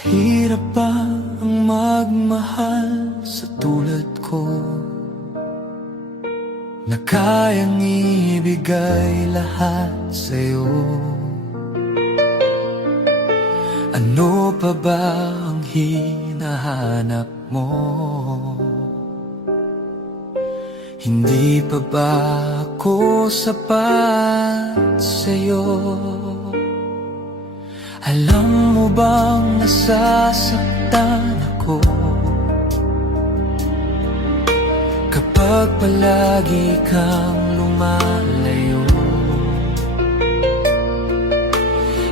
Mahirap ba ang magmahal sa tulad ko, na kayang ibigay lahat sa'yo? Ano pa ba ang hinahanap mo? Hindi pa ba ako sapat sa'yo? Alam mo bang nasasaktan ako kapag palagi kang lumalayo?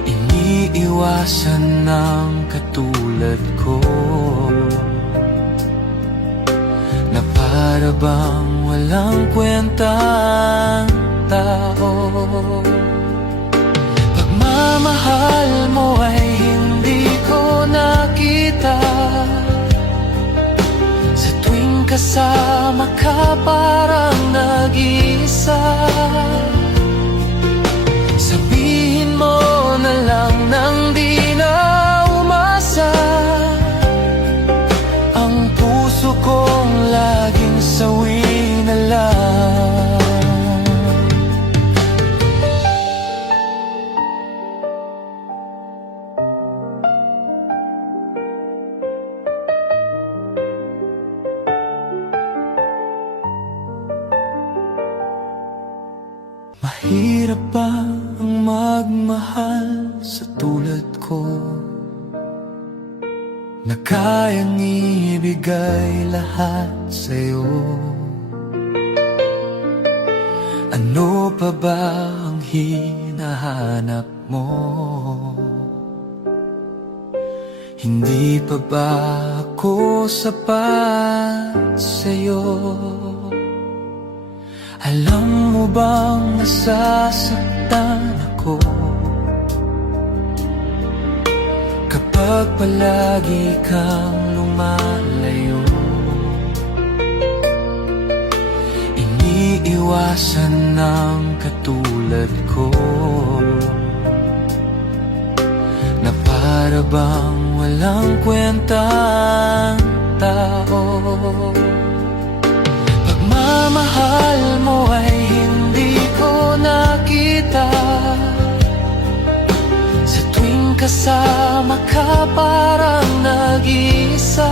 Iniiwasan ng katulad ko na para bang walang kwentang tao. Pagmamahal mo ay hindi ko nakita, sa tuwing kasama ka parang nag-iisa. Sabihin mo na lang nang di na umasa, ang puso kong laging sawi na lang. Mahirap ba ang magmahal sa tulad ko, na kayang ibigay lahat sa'yo? Ano pa ba ang hinahanap mo? Hindi pa ba ako sapat sa'yo? Alam mo bang nasasaktan ako kapag palagi kang lumalayo? Iniiwasan ng katulad ko na para bang walang kwentang tao. Pagmamahal mo ay hindi ko nakita, sa tuwing kasama ka parang nag-iisa.